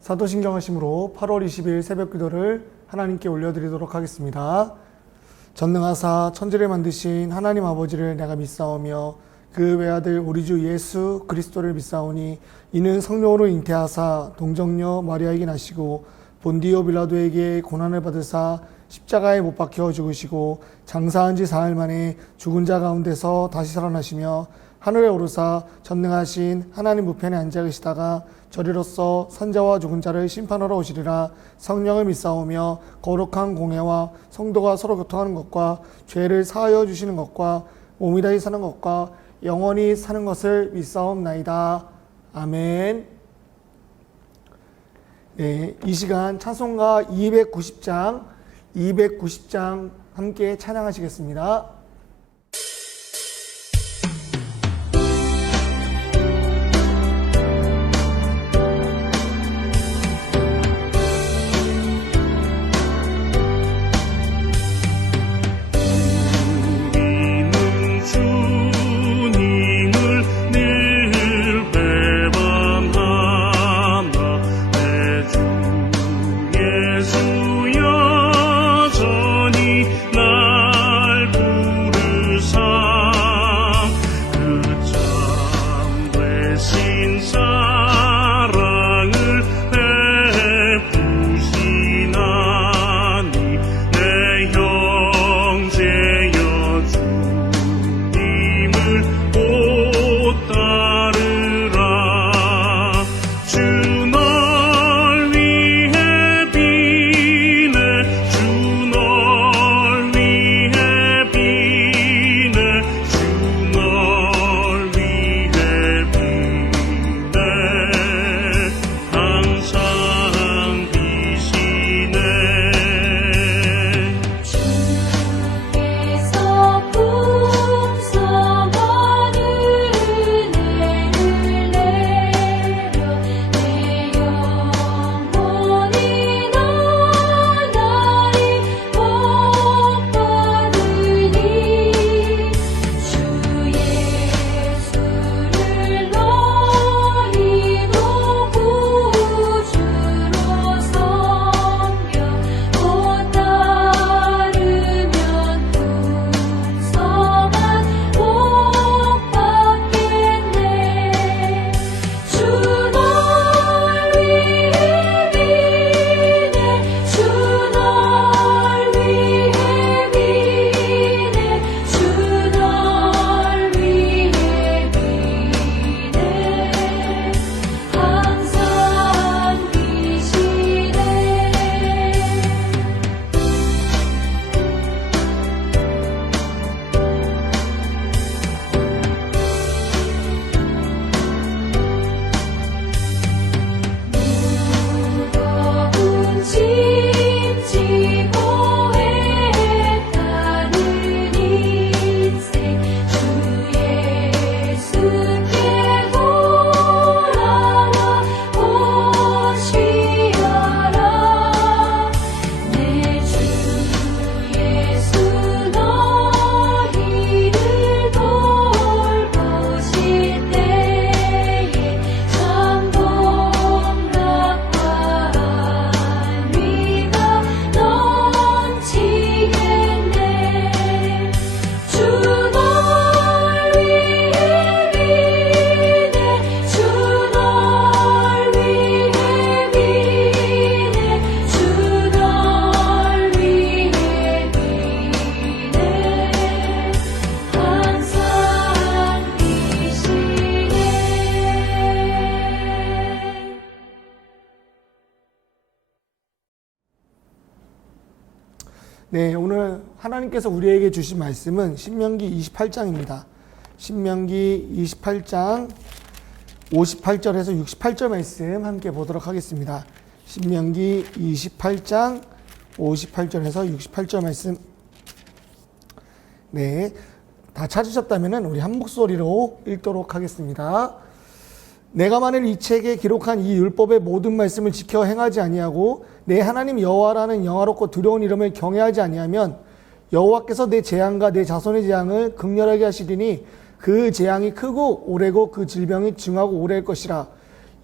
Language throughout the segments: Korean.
사도신경 하심으로 8월 20일 새벽 기도를 하나님께 올려드리도록 하겠습니다. 전능하사 천지를 만드신 하나님 아버지를 내가 믿사오며 그 외아들 우리 주 예수 그리스도를 믿사오니 이는 성령으로 잉태하사 동정녀 마리아에게 나시고 본디오 빌라도에게 고난을 받으사 십자가에 못 박혀 죽으시고 장사한 지 사흘 만에 죽은 자 가운데서 다시 살아나시며 하늘에 오르사 전능하신 하나님 우편에 앉아 계시다가 저리로서 산자와 죽은 자를 심판하러 오시리라. 성령을 믿사오며 거룩한 공회와 성도가 서로 교통하는 것과 죄를 사하여 주시는 것과 몸이 다시 사는 것과 영원히 사는 것을 믿사옵나이다. 아멘. 네, 이 시간 찬송가 290장 함께 찬양하시겠습니다. 네, 오늘 하나님께서 우리에게 주신 말씀은 신명기 28장입니다. 신명기 28장 58절에서 68절 말씀 함께 보도록 하겠습니다. 신명기 28장 58절에서 68절 말씀. 네, 다 찾으셨다면 우리 한 목소리로 읽도록 하겠습니다. 내가 만일 이 책에 기록한 이 율법의 모든 말씀을 지켜 행하지 아니하고 내 하나님 여호와라는 영화롭고 두려운 이름을 경외하지 아니하면 여호와께서 내 재앙과 내 자손의 재앙을 극렬하게 하시리니 그 재앙이 크고 오래고 그 질병이 증하고 오래일 것이라.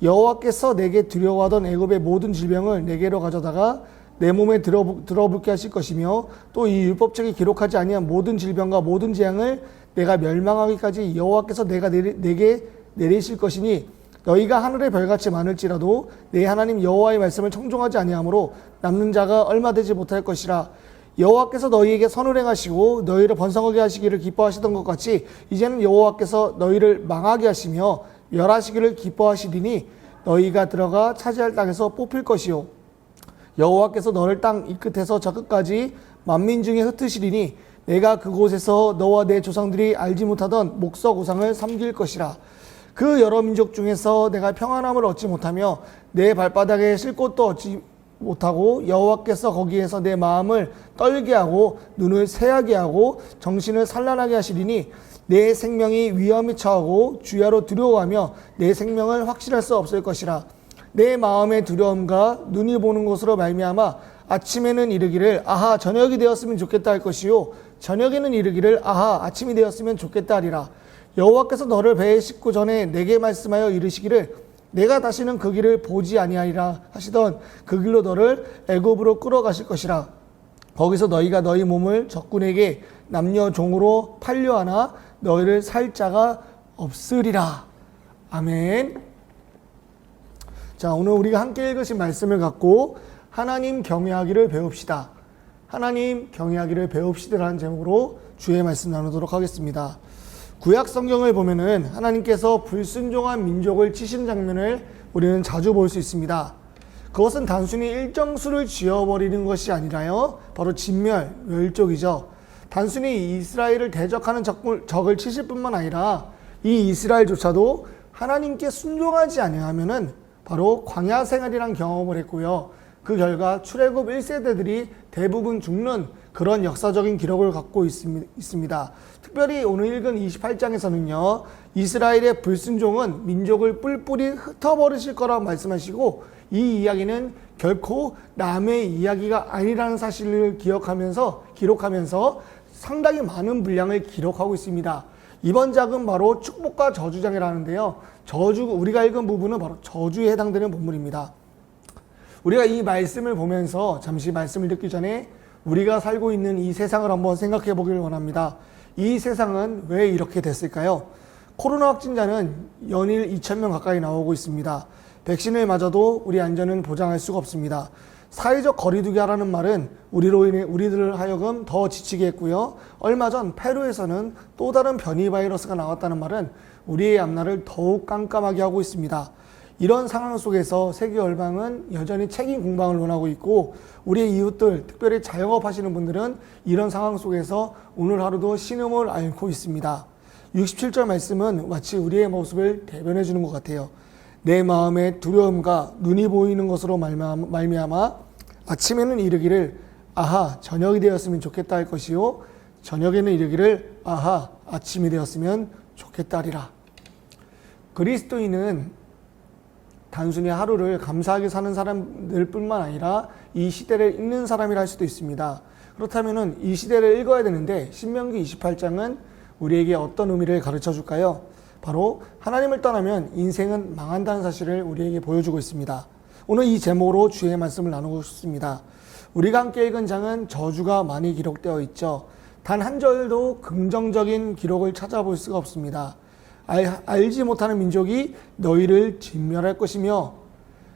여호와께서 내게 두려워하던 애굽의 모든 질병을 내게로 가져다가 내 몸에 들어붙게 하실 것이며 또 이 율법책에 기록하지 아니한 모든 질병과 모든 재앙을 내가 멸망하기까지 여호와께서 내게 내리실 것이니 너희가 하늘의 별같이 많을지라도 내 하나님 여호와의 말씀을 청종하지 아니하므로 남는 자가 얼마 되지 못할 것이라. 여호와께서 너희에게 선을 행하시고 너희를 번성하게 하시기를 기뻐하시던 것 같이 이제는 여호와께서 너희를 망하게 하시며 멸하시기를 기뻐하시리니 너희가 들어가 차지할 땅에서 뽑힐 것이요 여호와께서 너를 땅 이 끝에서 저 끝까지 만민 중에 흩으시리니 내가 그곳에서 너와 내 조상들이 알지 못하던 목석 우상을 섬길 것이라. 그 여러 민족 중에서 내가 평안함을 얻지 못하며 내 발바닥에 쉴 곳도 얻지 못하고 여호와께서 거기에서 내 마음을 떨게 하고 눈을 새하게 하고 정신을 산란하게 하시리니 내 생명이 위험에 처하고 주야로 두려워하며 내 생명을 확실할 수 없을 것이라. 내 마음의 두려움과 눈이 보는 것으로 말미암아 아침에는 이르기를 아하 저녁이 되었으면 좋겠다 할 것이요 저녁에는 이르기를 아하 아침이 되었으면 좋겠다 하리라. 여호와께서 너를 배에 싣고 전에 내게 말씀하여 이르시기를 내가 다시는 그 길을 보지 아니하리라 하시던 그 길로 너를 애굽으로 끌어가실 것이라. 거기서 너희가 너희 몸을 적군에게 남녀 종으로 팔려하나 너희를 살 자가 없으리라. 아멘. 자, 오늘 우리가 함께 읽으신 말씀을 갖고 하나님 경외하기를 배웁시다. 하나님 경외하기를 배웁시다라는 제목으로 주의 말씀 나누도록 하겠습니다. 구약 성경을 보면은 하나님께서 불순종한 민족을 치신 장면을 우리는 자주 볼 수 있습니다. 그것은 단순히 일정 수를 지어버리는 것이 아니라요, 바로 진멸, 멸족이죠. 단순히 이스라엘을 대적하는 적을 치실 뿐만 아니라 이 이스라엘조차도 하나님께 순종하지 아니하면은 바로 광야 생활이란 경험을 했고요. 그 결과 출애굽 1세대들이 대부분 죽는 그런 역사적인 기록을 갖고 있습니다. 특별히 오늘 읽은 28장에서는요. 이스라엘의 불순종은 민족을 뿔뿔이 흩어버리실 거라고 말씀하시고 이 이야기는 결코 남의 이야기가 아니라는 사실을 기록하면서 상당히 많은 분량을 기록하고 있습니다. 이번 장은 바로 축복과 저주장이라는데요. 우리가 읽은 부분은 바로 저주에 해당되는 본문입니다. 우리가 이 말씀을 보면서 잠시 말씀을 듣기 전에 우리가 살고 있는 이 세상을 한번 생각해 보길 원합니다. 이 세상은 왜 이렇게 됐을까요? 코로나 확진자는 연일 2,000명 가까이 나오고 있습니다. 백신을 맞아도 우리 안전은 보장할 수가 없습니다. 사회적 거리두기 하라는 말은 우리들을 하여금 더 지치게 했고요. 얼마 전 페루에서는 또 다른 변이 바이러스가 나왔다는 말은 우리의 앞날을 더욱 깜깜하게 하고 있습니다. 이런 상황 속에서 세계열방은 여전히 책임 공방을 논하고 있고 우리의 이웃들, 특별히 자영업 하시는 분들은 이런 상황 속에서 오늘 하루도 신음을 앓고 있습니다. 67절 말씀은 마치 우리의 모습을 대변해 주는 것 같아요. 내 마음의 두려움과 눈이 보이는 것으로 말미암아 아침에는 이르기를 아하 저녁이 되었으면 좋겠다 할 것이요 저녁에는 이르기를 아하 아침이 되었으면 좋겠다 하리라. 그리스도인은 단순히 하루를 감사하게 사는 사람들 뿐만 아니라 이 시대를 읽는 사람이라 할 수도 있습니다. 그렇다면 이 시대를 읽어야 되는데 신명기 28장은 우리에게 어떤 의미를 가르쳐 줄까요? 바로 하나님을 떠나면 인생은 망한다는 사실을 우리에게 보여주고 있습니다. 오늘 이 제목으로 주의 말씀을 나누고 싶습니다. 우리가 함께 읽은 장은 저주가 많이 기록되어 있죠. 단 한 절도 긍정적인 기록을 찾아볼 수가 없습니다. 알지 못하는 민족이 너희를 진멸할 것이며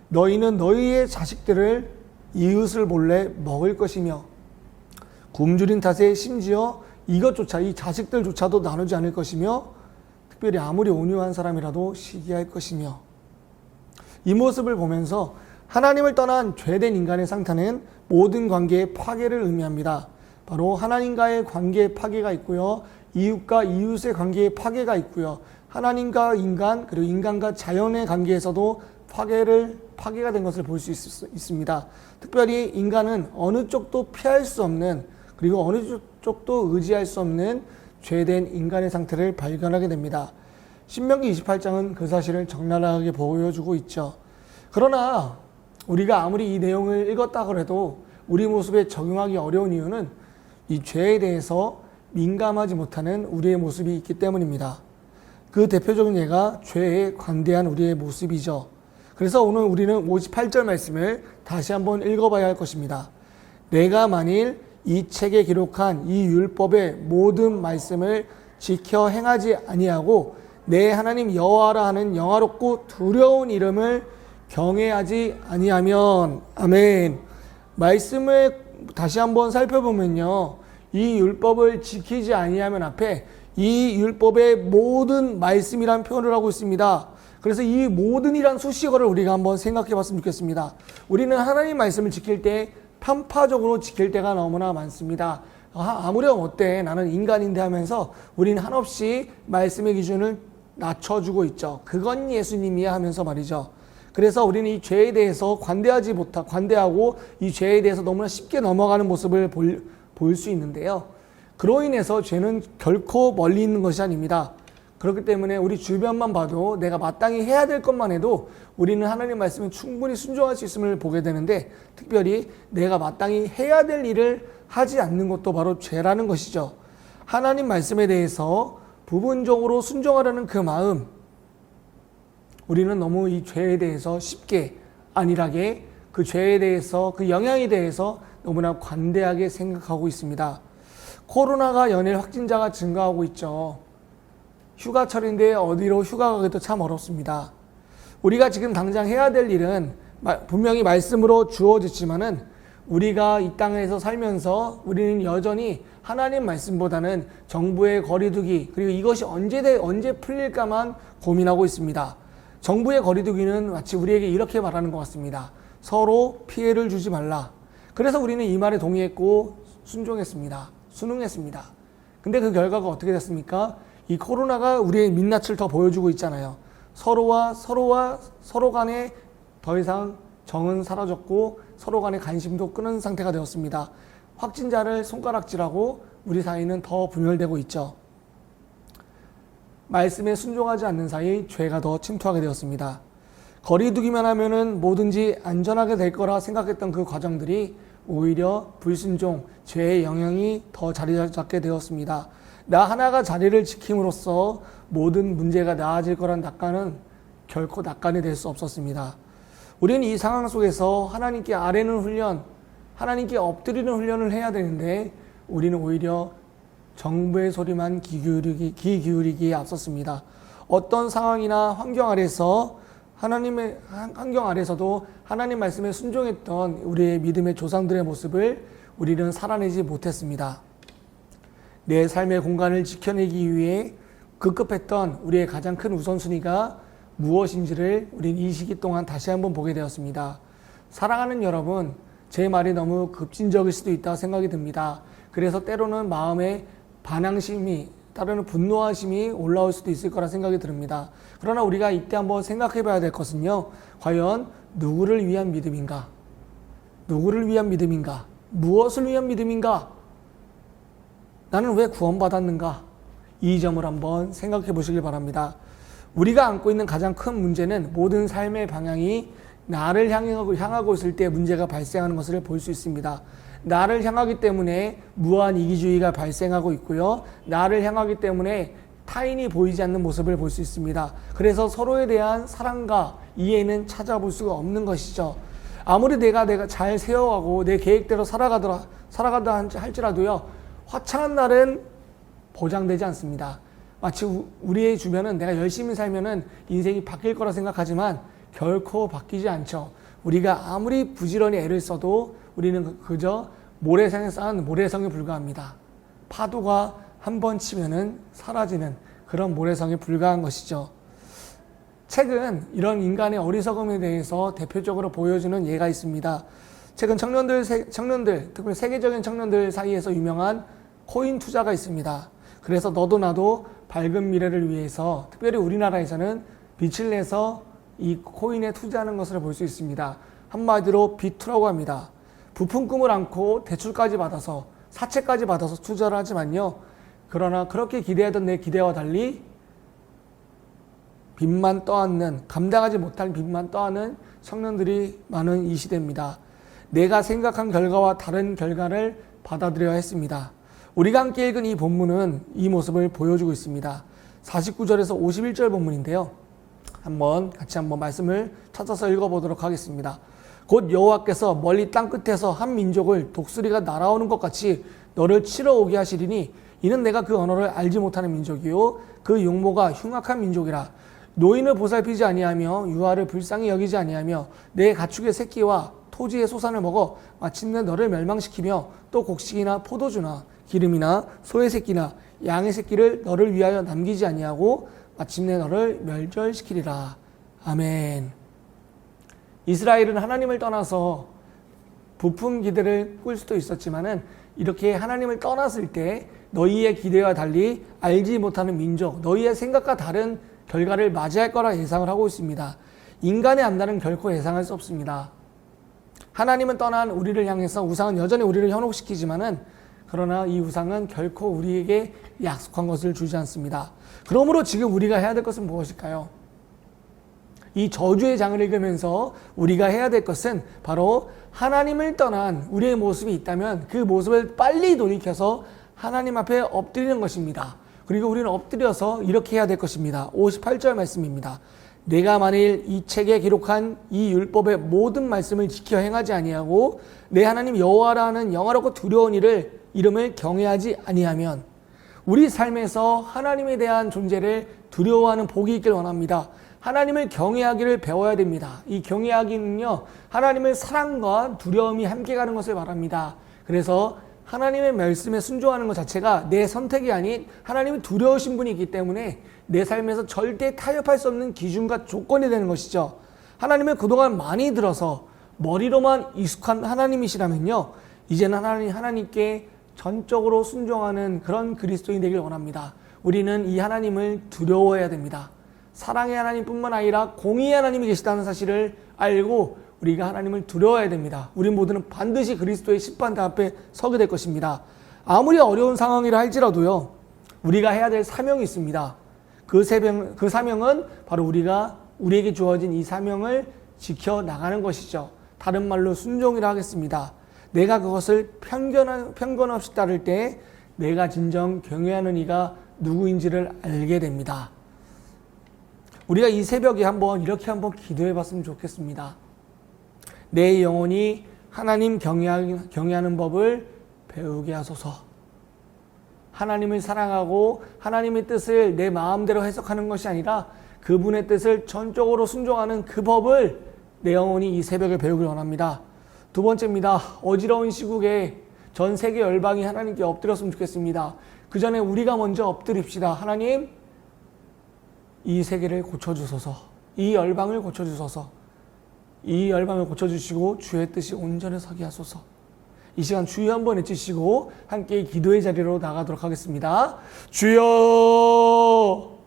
너희는 너희의 자식들을 이웃을 몰래 먹을 것이며 굶주린 탓에 심지어 이 자식들조차도 나누지 않을 것이며 특별히 아무리 온유한 사람이라도 시기할 것이며 이 모습을 보면서 하나님을 떠난 죄된 인간의 상태는 모든 관계의 파괴를 의미합니다. 바로 하나님과의 관계의 파괴가 있고요. 이웃과 이웃의 관계의 파괴가 있고요. 하나님과 인간 그리고 인간과 자연의 관계에서도 파괴가 된 것을 볼 수 있습니다. 특별히 인간은 어느 쪽도 피할 수 없는 그리고 어느 쪽도 의지할 수 없는 죄된 인간의 상태를 발견하게 됩니다. 신명기 28장은 그 사실을 적나라하게 보여주고 있죠. 그러나 우리가 아무리 이 내용을 읽었다고 해도 우리 모습에 적용하기 어려운 이유는 이 죄에 대해서 민감하지 못하는 우리의 모습이 있기 때문입니다. 그 대표적인 예가 죄에 관대한 우리의 모습이죠. 그래서 오늘 우리는 58절 말씀을 다시 한번 읽어봐야 할 것입니다. 내가 만일 이 책에 기록한 이 율법의 모든 말씀을 지켜 행하지 아니하고 내 하나님 여호와라 하는 영화롭고 두려운 이름을 경외하지 아니하면. 아멘. 말씀을 다시 한번 살펴보면요, 이 율법을 지키지 아니하면 앞에 이 율법의 모든 말씀이란 표현을 하고 있습니다. 그래서 이 모든이란 수식어를 우리가 한번 생각해 봤으면 좋겠습니다. 우리는 하나님 말씀을 지킬 때 편파적으로 지킬 때가 너무나 많습니다. 아무렴 어때, 나는 인간인데 하면서 우리는 한없이 말씀의 기준을 낮춰주고 있죠. 그건 예수님이야 하면서 말이죠. 그래서 우리는 이 죄에 대해서 관대하고 이 죄에 대해서 너무나 쉽게 넘어가는 모습을 볼 수 있는데요. 그로 인해서 죄는 결코 멀리 있는 것이 아닙니다. 그렇기 때문에 우리 주변만 봐도 내가 마땅히 해야 될 것만 해도 우리는 하나님 말씀에 충분히 순종할 수 있음을 보게 되는데, 특별히 내가 마땅히 해야 될 일을 하지 않는 것도 바로 죄라는 것이죠. 하나님 말씀에 대해서 부분적으로 순종하려는 그 마음, 우리는 너무 이 죄에 대해서 쉽게 안일하게, 그 죄에 대해서, 그 영향에 대해서 너무나 관대하게 생각하고 있습니다. 코로나가 연일 확진자가 증가하고 있죠. 휴가철인데 어디로 휴가 가기도 참 어렵습니다. 우리가 지금 당장 해야 될 일은 분명히 말씀으로 주어졌지만은 우리가 이 땅에서 살면서 우리는 여전히 하나님 말씀보다는 정부의 거리두기, 그리고 이것이 언제 풀릴까만 고민하고 있습니다. 정부의 거리두기는 마치 우리에게 이렇게 말하는 것 같습니다. 서로 피해를 주지 말라. 그래서 우리는 이 말에 동의했고 순종했습니다. 순응했습니다. 근데 그 결과가 어떻게 됐습니까? 이 코로나가 우리의 민낯을 더 보여주고 있잖아요. 서로 간에 더 이상 정은 사라졌고 서로 간의 관심도 끄는 상태가 되었습니다. 확진자를 손가락질하고 우리 사이는 더 분열되고 있죠. 말씀에 순종하지 않는 사이 죄가 더 침투하게 되었습니다. 거리두기만 하면은 뭐든지 안전하게 될 거라 생각했던 그 과정들이 오히려 불순종, 죄의 영향이 더 자리 잡게 되었습니다. 나 하나가 자리를 지킴으로써 모든 문제가 나아질 거란 낙관은 결코 낙관이 될 수 없었습니다. 우리는 이 상황 속에서 하나님께 아뢰는 훈련, 하나님께 엎드리는 훈련을 해야 되는데 우리는 오히려 정부의 소리만 귀 기울이기에 앞섰습니다. 어떤 상황이나 환경 아래서 하나님의 환경 아래서도 하나님 말씀에 순종했던 우리의 믿음의 조상들의 모습을 우리는 살아내지 못했습니다. 내 삶의 공간을 지켜내기 위해 급급했던 우리의 가장 큰 우선순위가 무엇인지를 우린 이 시기 동안 다시 한번 보게 되었습니다. 사랑하는 여러분, 제 말이 너무 급진적일 수도 있다고 생각이 듭니다. 그래서 때로는 마음에 반항심이, 따르는 분노하심이 올라올 수도 있을 거라 생각이 듭니다. 그러나 우리가 이때 한번 생각해 봐야 될 것은요, 과연 누구를 위한 믿음인가? 누구를 위한 믿음인가? 무엇을 위한 믿음인가? 나는 왜 구원받았는가? 이 점을 한번 생각해 보시길 바랍니다. 우리가 안고 있는 가장 큰 문제는 모든 삶의 방향이 나를 향하고 있을 때 문제가 발생하는 것을 볼 수 있습니다. 나를 향하기 때문에 무한 이기주의가 발생하고 있고요. 나를 향하기 때문에 타인이 보이지 않는 모습을 볼 수 있습니다. 그래서 서로에 대한 사랑과 이해는 찾아볼 수가 없는 것이죠. 아무리 내가 잘 세워가고 내 계획대로 살아가다 할지라도요, 화창한 날은 보장되지 않습니다. 마치 우리의 주변은 내가 열심히 살면은 인생이 바뀔 거라 생각하지만 결코 바뀌지 않죠. 우리가 아무리 부지런히 애를 써도 우리는 그저 모래성에 쌓은 모래성에 불과합니다. 파도가 한 번 치면은 사라지는 그런 모래성에 불과한 것이죠. 책은 이런 인간의 어리석음에 대해서 대표적으로 보여주는 예가 있습니다. 최근 청년들, 특히 세계적인 청년들 사이에서 유명한 코인 투자가 있습니다. 그래서 너도 나도 밝은 미래를 위해서, 특별히 우리나라에서는 빛을 내서 이 코인에 투자하는 것을 볼 수 있습니다. 한마디로 비투라고 합니다. 부푼 꿈을 안고 대출까지 받아서, 사채까지 받아서 투자를 하지만요, 그러나 그렇게 기대하던 내 기대와 달리 빚만 떠안는, 감당하지 못할 빚만 떠안는 청년들이 많은 이 시대입니다. 내가 생각한 결과와 다른 결과를 받아들여야 했습니다. 우리가 함께 읽은 이 본문은 이 모습을 보여주고 있습니다. 49절에서 51절 본문인데요. 같이 한번 말씀을 찾아서 읽어보도록 하겠습니다. 곧 여호와께서 멀리 땅 끝에서 한 민족을 독수리가 날아오는 것 같이 너를 치러 오게 하시리니 이는 내가 그 언어를 알지 못하는 민족이요 그 용모가 흉악한 민족이라. 노인을 보살피지 아니하며 유아를 불쌍히 여기지 아니하며 내 가축의 새끼와 토지의 소산을 먹어 마침내 너를 멸망시키며 또 곡식이나 포도주나 기름이나 소의 새끼나 양의 새끼를 너를 위하여 남기지 아니하고 마침내 너를 멸절시키리라. 아멘. 이스라엘은 하나님을 떠나서 부푼 기대를 꿀 수도 있었지만은 이렇게 하나님을 떠났을 때 너희의 기대와 달리 알지 못하는 민족, 너희의 생각과 다른 결과를 맞이할 거라 예상을 하고 있습니다. 인간의 안다는 결코 예상할 수 없습니다. 하나님은 떠난 우리를 향해서 우상은 여전히 우리를 현혹시키지만은 그러나 이 우상은 결코 우리에게 약속한 것을 주지 않습니다. 그러므로 지금 우리가 해야 될 것은 무엇일까요? 이 저주의 장을 읽으면서 우리가 해야 될 것은 바로 하나님을 떠난 우리의 모습이 있다면 그 모습을 빨리 돌이켜서 하나님 앞에 엎드리는 것입니다. 그리고 우리는 엎드려서 이렇게 해야 될 것입니다. 58절 말씀입니다. 내가 만일 이 책에 기록한 이 율법의 모든 말씀을 지켜 행하지 아니하고 내 하나님 여호와라는 영화롭고 두려운 이름을 경외하지 아니하면, 우리 삶에서 하나님에 대한 존재를 두려워하는 복이 있길 원합니다. 하나님을 경외하기를 배워야 됩니다. 이 경외하기는요, 하나님의 사랑과 두려움이 함께 가는 것을 말합니다. 그래서 하나님의 말씀에 순종하는 것 자체가 내 선택이 아닌 하나님이 두려우신 분이 있기 때문에 내 삶에서 절대 타협할 수 없는 기준과 조건이 되는 것이죠. 하나님을 그동안 많이 들어서 머리로만 익숙한 하나님이시라면요, 이제는 하나님께 전적으로 순종하는 그런 그리스도인이 되길 원합니다. 우리는 이 하나님을 두려워해야 됩니다. 사랑의 하나님뿐만 아니라 공의의 하나님이 계시다는 사실을 알고 우리가 하나님을 두려워해야 됩니다. 우리 모두는 반드시 그리스도의 심판대 앞에 서게 될 것입니다. 아무리 어려운 상황이라 할지라도요, 우리가 해야 될 사명이 있습니다. 그 사명은 바로 우리에게 주어진 이 사명을 지켜나가는 것이죠. 다른 말로 순종이라 하겠습니다. 내가 그것을 편견 없이 따를 때 내가 진정 경외하는 이가 누구인지를 알게 됩니다. 우리가 이 새벽에 이렇게 한번 기도해 봤으면 좋겠습니다. 내 영혼이 하나님 경외하는 법을 배우게 하소서. 하나님을 사랑하고 하나님의 뜻을 내 마음대로 해석하는 것이 아니라 그분의 뜻을 전적으로 순종하는 그 법을 내 영혼이 이 새벽에 배우길 원합니다. 두 번째입니다. 어지러운 시국에 전 세계 열방이 하나님께 엎드렸으면 좋겠습니다. 그 전에 우리가 먼저 엎드립시다. 하나님, 이 세계를 고쳐주소서. 이 열방을 고쳐주소서. 이 열방을 고쳐주시고 주의 뜻이 온전히 서게 하소서. 이 시간 주여 한번 외치시고 함께 기도의 자리로 나가도록 하겠습니다. 주여!